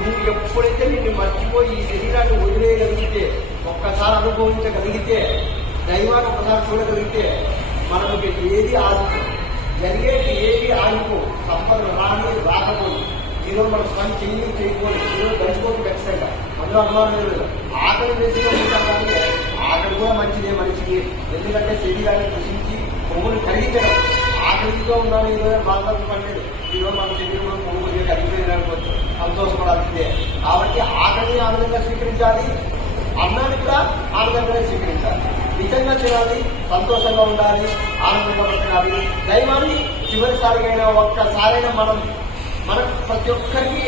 నువ్వు ఎప్పుడైతే నిన్ను మర్చిపోయి ఈ శరీరాన్ని వదిలేయగలిగితే, ఒక్కసారి అనుభవించగలిగితే, దైవాన్ని ఒకసారి చూడగలిగితే మనకు ఏది ఆశించదు, జరిగేది ఏది ఆగిపో, సంపద రాని రాకపోదు. ఈరోజు మనం పని చేయకపోయి ఈరోజు గడిచిపోతుంది ఖచ్చితంగా, అందులో అనుమానం లేదు. ఆకలి వేసి ఉంటాం కానీ ఆకలి కూడా మంచిదే మనిషికి. ఎందుకంటే శరీరాన్ని కృషించి కొమ్ములు కరిగించడం. ఆకలితో ఉన్నాను ఈరోజు బాధపడి పడలేదు. ఈరోజు మన శరీరంలో కొమ్ములు కరిగిపోయిననుకోవచ్చు, సంతోషపడాల్సిందే. కాబట్టి ఆకలిని ఆ విధంగా స్వీకరించాలి, అన్నాన్ని కూడా ఆ విధంగానే స్వీకరించాలి. నిజంగా చేయాలి, సంతోషంగా ఉండాలి, ఆనందంగా ఉండాలి. దైవాన్ని చివరిసారిగా ఒక్కసారైనా మనం ప్రతి ఒక్కరికి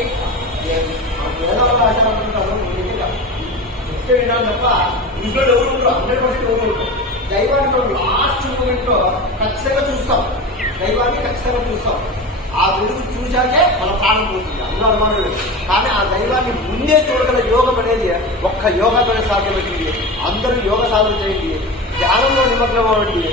ఏదో ఒక ఆశ అనుకుంటారు. ఇస్తే వినాలి తప్ప ఇంట్లో ఎవరు ఉంటారు, 100% ఎవరు ఉంటారు. దైవాన్ని లాస్ట్ మూమెంట్ లో ఖచ్చితంగా చూస్తాం, దైవాన్ని ఖచ్చితంగా చూస్తాం. ఆ వెలుగు చూశాకే మన ప్రాణం పోతుంది, అందులో అనుమానం లేదు. కానీ ఆ దైవాన్ని ముందే చూడగల యోగం అనేది ఒక్క యోగాతోనే సాధ్యమవుతుంది. అందరూ యోగ సాధన చేయండి, ధ్యానంలో నిమగ్నం అవ్వండి,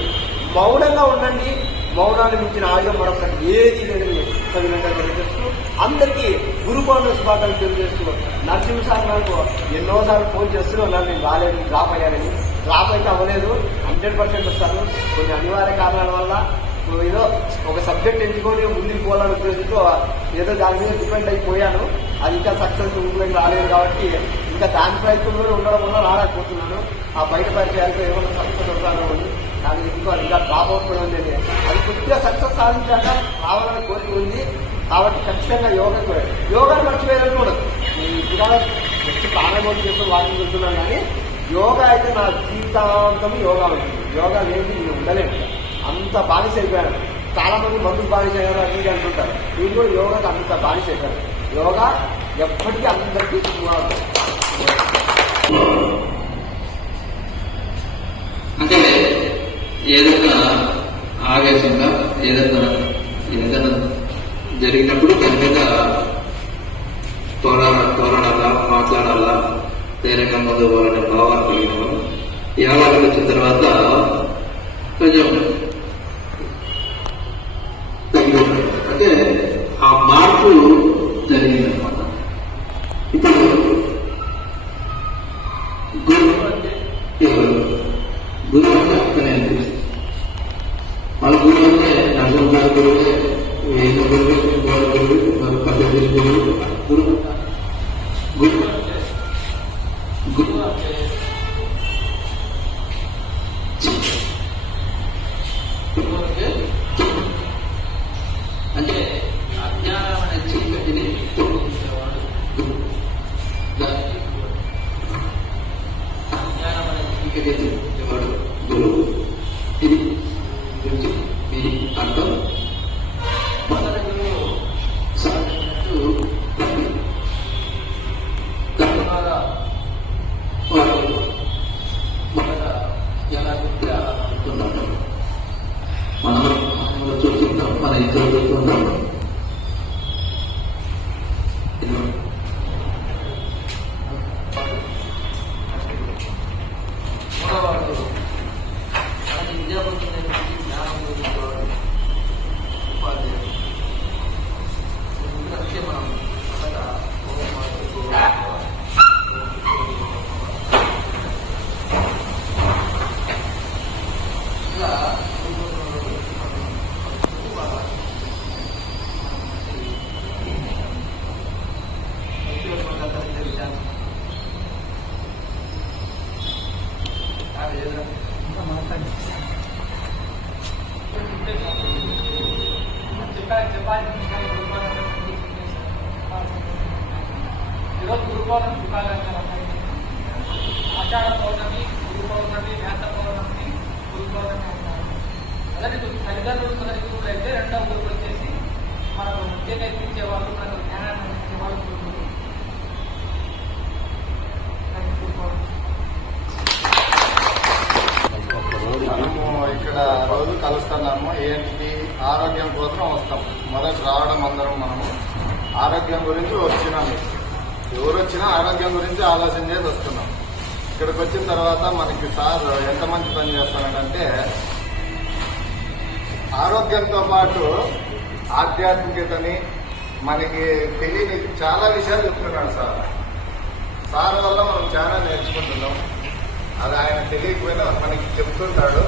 మౌనంగా ఉండండి. మౌనాన్ని మించిన ఆయుధం మరొకటి ఏది లేదని సవినంగా తెలియజేస్తూ అందరికీ గురు పౌర్ణమి శుభాకాంక్షలు తెలియజేస్తూ, నరసింహ సార్ నాకు ఎన్నోసార్లు ఫోన్ చేస్తున్నాను, నేను రాలేదు, డ్రాప్ అయ్యానని. డ్రాప్ అయితే అవ్వలేదు, 100% వస్తాను. కొన్ని అనివార్య కారణాల వల్ల ఏదో ఒక సబ్జెక్ట్ ఎంచుకొని ముందుకు పోవాలని ఉద్దేశంతో ఏదో దాని మీద డిపెండ్ అయిపోయాను. అది ఇంకా సక్సెస్ రాలేదు కాబట్టి ఇంకా దాని ప్రయత్నంలో ఉండడం వల్ల రాలేకపోతున్నాను. ఆ బయట పరిచయాలతో ఏమైనా సక్సెస్ వస్తాను అని దాని ఎందుకు ఇంకా డ్రాప్ అవుట్ కూడా ఉంది. అది కొద్దిగా సక్సెస్ సాధించాక రావాలని కోరిక ఉంది. కాబట్టి ఖచ్చితంగా యోగాను మర్చిపోయాలనుకోవడం. ఇప్పుడు నెక్స్ట్ ప్రాణాయామం చేస్తూ వాకింగ్ వెళ్తున్నాను, కానీ యోగా అయితే నా జీవితాంతం యోగా ఉంటుంది. యోగా లేదు నేను ఉండలేను, అంత బానిస అయిపోయాను. చాలా మంది మందుకు బానిస అయ్యారు అని అంటుంటారు. నేను కూడా యోగాకి అంత బానిస అయిపోయాను. యోగా ఎప్పటికీ అందరికీ అంటే ఏదైనా ఆవేశంగా ఏదైనా జరిగినప్పుడు పెద్దగా తోరాడాలా, మాట్లాడాలా తేరకంలో వాళ్ళ భావాలు కలిగిన వాళ్ళు యాగాలకు వచ్చిన తర్వాత కొంచెం తగ్గిపోతారు. అంటే ఆ మార్పు జరిగిందనమాట. ఇప్పుడు గురువు అంటే ఎవరు? గురువు అంటే అక్కనే అనిపిస్తుంది. మన గురువు అంటే నరసింహ గురువు, వేద గురువు, గోడ గురువు, పద్ధతి గురువు. గురువు గురువు అంటే గురువు అంటే అంటే అజ్ఞానం అనే చీకటిని తొలగించేవాడు గురువు. అజ్ఞానం అనే చీకటిని తొలగించేవాడు గురువు. ఇది దీని అర్థం. మొదటి గురువు సాధించినట్టు కర్మాల వాళ్ళు మొదట ఎలా అనుకున్నాడు. మనం చూస్తుంటాం, మన ఇద్దరు చూస్తుంటాం. మూడవాడు మనకి విద్యావంతులైనటువంటి జ్ఞానం గురించి ఉపాధ్యాయుడు. ఎందుకంటే మనం ఇలా ఈరోజు గురుపౌర్ణమి శుభాకాంక్షలు అందరికీ. ఆషాఢ పౌర్ణమి, గురు పౌర్ణమి, వ్యాస పౌర్ణమి, గురు పౌర్ణమి అంటారు. అలాగే తల్లిదండ్రులు గురువులు అయితే రెండవ గురువులు వచ్చేసి మనకు విద్య నేర్పించే వాళ్ళు, మనకు జ్ఞానాన్ని నేర్పించే వాళ్ళు గురువులు. మనము ఇక్కడ రోజు కలుస్తున్నాము. ఏంటి? ఆరోగ్యం కోసం వస్తాం. మొదటి రావడం అందరం మనము ఆరోగ్యం గురించి వచ్చినాము. ఎవరు వచ్చినా ఆరోగ్యం గురించి ఆలోచన చేసి వస్తున్నాం. ఇక్కడికి వచ్చిన తర్వాత మనకి సార్ ఎంత మంచి పని చేస్తానంటే ఆరోగ్యంతో పాటు ఆధ్యాత్మికతని మనకి తెలియని చాలా విషయాలు చెప్తున్నాడు సార్. సార్ వల్ల మనం చాలా నేర్చుకుంటున్నాం. అది ఆయన తెలియకపోయినా మనకి చెప్తుంటాడు.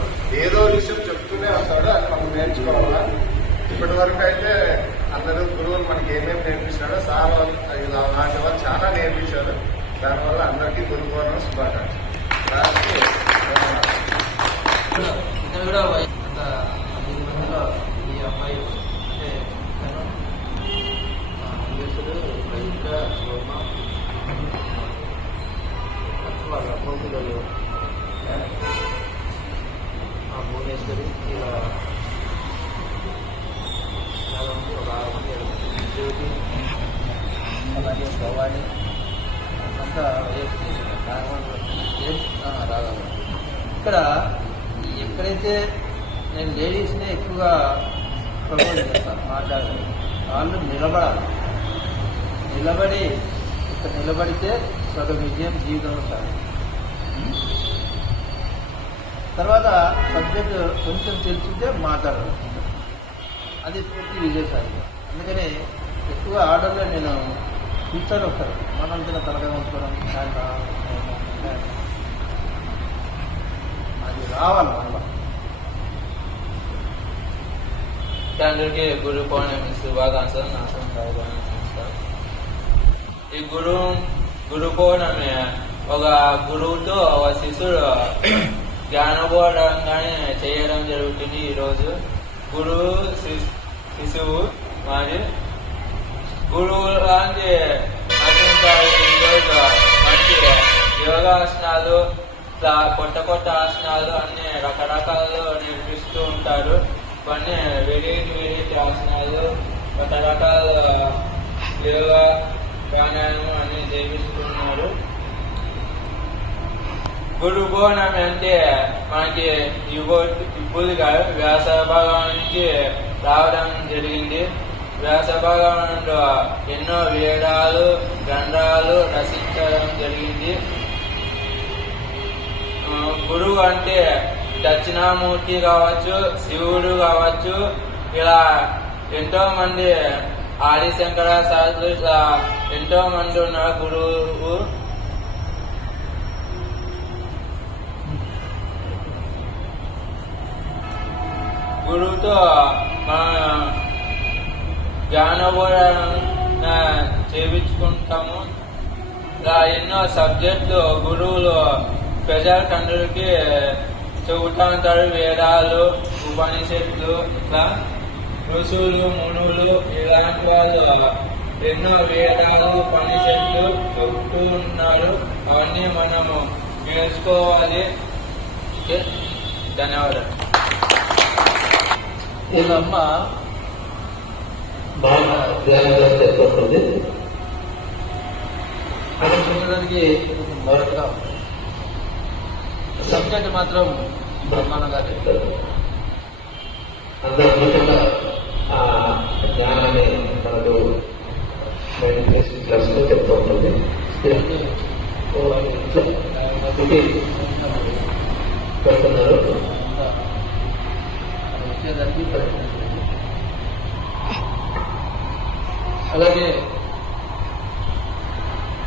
ఏదో విషయం చెప్తూనే ఉంటాడు. అది మనం నేర్చుకోవాలా. ఇప్పటి వరకు అయితే అందరూ గురువులు మనకి ఏమేమి నేర్పించాడో సార్ వాళ్ళు అలాంటి వాళ్ళు చాలా నేర్పించారు. దానివల్ల అందరికీ గురు పౌర్ణమి శుభాకాంక్షలు. ఇక్కడ కూడా ఈ అమ్మాయి అంటే అంబేద్కర్ బయట వాళ్ళ అమ్మపిల్లలు భువనేశ్వరి ఇలా చాలా మంది, ఒక 6 మంది 7 మంది, జ్యోతి, అలాగే భవాని అంతా రాగల. ఇక్కడ ఎక్కడైతే నేను లేడీస్నే ఎక్కువగా ప్రమోట్ చేస్తాను, మాట్లాడాలి. వాళ్ళు నిలబడాలి. నిలబడి ఇక్కడ నిలబడితే సగం విజయం జీవితంలో సార్. తర్వాత సబ్జెక్ట్ కొంచెం తెలుసుంటే మాట్లాడాలి. అది పూర్తి విజయసాయి. అందుకని ఎక్కువ ఆర్డర్లో నేను కూర్చొని వస్తారు. మనం తిన తలగా ఉంచుకోవడం అది రావాలి మనలో. అందరికీ గురు పౌర్ణమి శుభాకాంక్షలు. నాకు ఈ గురు పౌర్ణమి ఒక గురువుతో ఒక శిష్యుడు జ్ఞానబోధంగానే చేయడం జరుగుతుంది. ఈరోజు గురువు శిశువు మరి గురువు లాంటి ఈరోజు మంచి యోగాసనాలు, కొత్త ఆసనాలు అన్ని రకరకాలు నేర్పిస్తూ ఉంటారు. కొన్ని వెరైటీ ఆసనాలు, రకరకాల యోగా ప్రాణాయామం అన్ని చేపిస్తున్నారు. గురు పౌర్ణమి అంటే మనకి ఇప్పుడుగా వ్యాస భాగం నుంచి రావడం జరిగింది. వ్యాస భాగంలో ఎన్నో వేదాలు, గ్రంథాలు రచించడం జరిగింది. గురువు అంటే దక్షిణామూర్తి కావచ్చు, శివుడు కావచ్చు, ఇలా ఎంతో మంది ఆదిశంకర శాస్త్రి ఎంతో మంది ఉన్నారు గురువు. గురువుతో మన జ్ఞానబోధన చేయించుకుంటాము. ఇలా ఎన్నో సబ్జెక్టులు గురువులు ప్రజలకందరికీ చెబుతూ ఉంటారు. వేదాలు, ఉపనిషత్తులు, ఇట్లా ఋషులు, మునులు ఇలాంటి వాళ్ళు ఎన్నో వేదాలు, ఉపనిషత్తులు చెబుతూ ఉన్నారు. అవన్నీ మనము నేర్చుకోవాలి. ధన్యవాదాలు. వీళ్ళమ్మ బాగా ధ్యానంగా చెప్తుంది. అది చూడడానికి మొదటగా సబ్జెక్ట్ మాత్రం బ్రహ్మాండంగా చెప్తారు. అందరూ ముఖ్యంగా ఆ జ్ఞానాన్ని మనకు మెడిటేషన్ క్లాస్ లో చెప్తూ ఉంటుంది. పెడుతున్నారు. అలాగే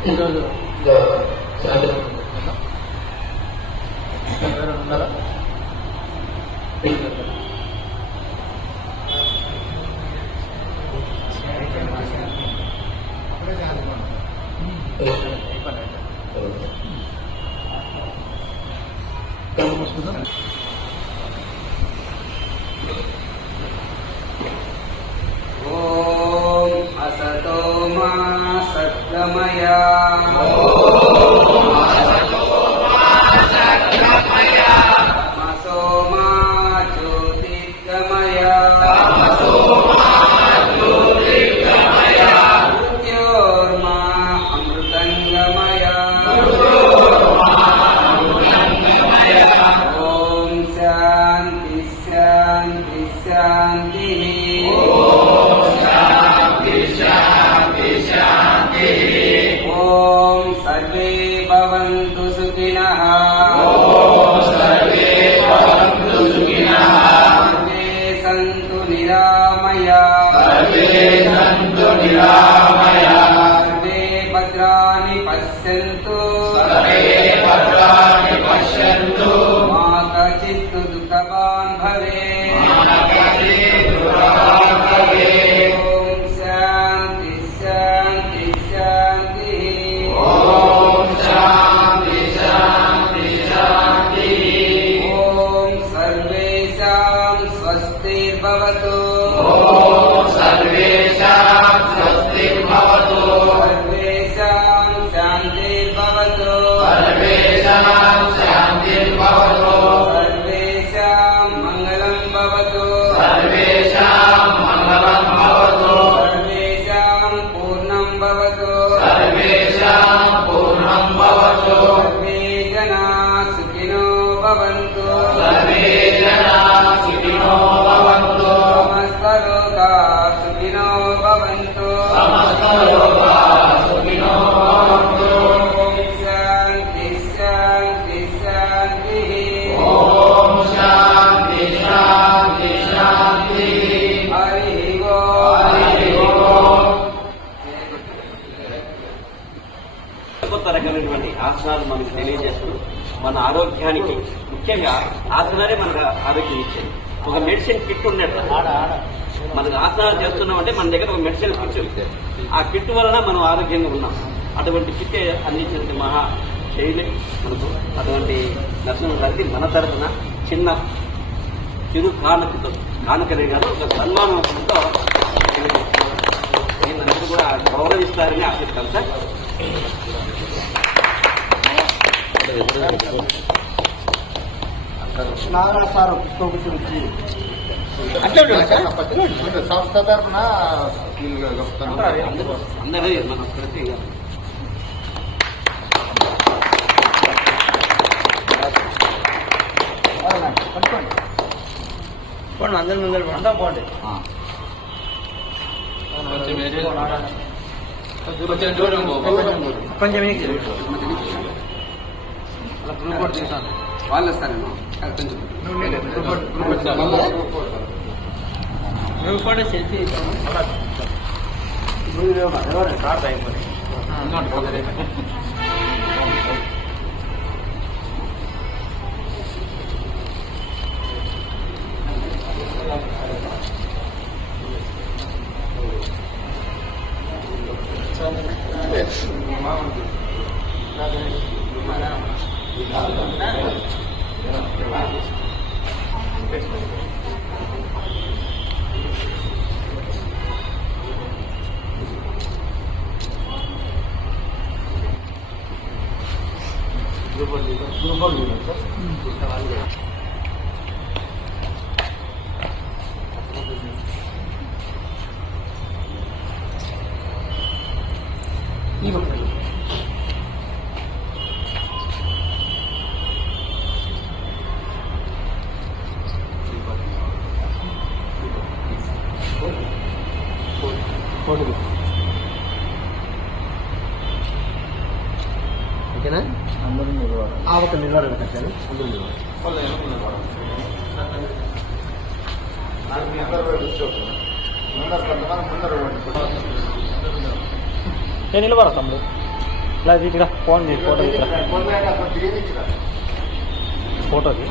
ఈరోజు సాయంత్రం ఉన్నారా? ఓం అసతో మా సద్గమయ తమసో మా జ్యోతిర్గమయ మృత్యోర్మా అమృతంగమయ ఓం శాంతి శాంతి శాంతి. ఓం సర్వే భవంతు సుఖినః. సర్వే సంతు నిరామయాః. సర్వే భద్రాణి పశ్యంతు. మా కచిత్ దుఃఖవాన్ భవేత్. ఓం శాంతి శాంతి శాంతి. ఓం సర్వేషాం స్వస్తిర్భవతు. సర్వేషాం శాంతిర్భవతు. సర్వేషాం మంగళం భవతు. సర్వేషాం పూర్ణం భవతు. సర్వే జనాః సుఖినో భవంతు. సమస్త లోకాః సుఖినో భవంతు. ఓం శాంతి శాంతి శాంతి. హరి ఓం. కొత్త రకమైనటువంటి ఆసనాలు మనకు తెలియజేస్తూ మన ఆరోగ్యానికి ముఖ్యంగా ఆసనాలే మనకు ఆరోగ్యం ఇచ్చేది. ఒక మెడిసిన్ కిట్ ఉన్నట్టు మనకు ఆసనాలు చేస్తున్నామంటే మన దగ్గర ఒక మెడిసిన్ కిట్, ఆ కిట్ వలన మనం ఆరోగ్యంగా ఉన్నాం. అటువంటి కిట్ అందించినటువంటి మహా శైలి మనకు. అటువంటి నరసింహ గారికి మన తరఫున చిన్న చిరు కానుకనే కాదు ఒక సన్మానంతో అందరూ కూడా గౌరవిస్తారని ఆశిస్తాను సార్. నారాయణ సార్ పుస్తకం ఇచ్చి సంస్థ తరఫున అందరూ మన ప్రతిగా అందరి ముందర అంతా పోటీ కొంచెం వాళ్ళు వస్తారేమో కొంచెం నువ్వు కూడా సెల్ఫీ ఓకేనా? అందరూ నిలబడాలి. ఒక నిలబడండి ఖచ్చితంగా. అందరూ నిలబడండి. నేను నిలబడా తమ్ముడు. ఇలా ఇట్లా ఫోన్ చేసి ఫోటో ఫోటోకి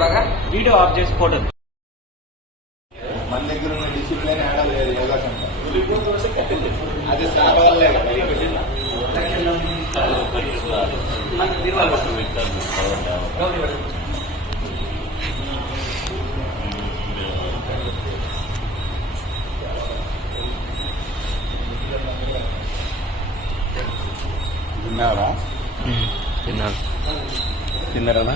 బాగా వీడియో ఆఫ్ చేసి ఫోటో మన దగ్గర ఉన్న డిసిప్లిన్ ఆడలేదు యోగా సెంటర్ అది స్టార్ట్ అవ్వలేదు. తిన్నారా? తిన్నారా?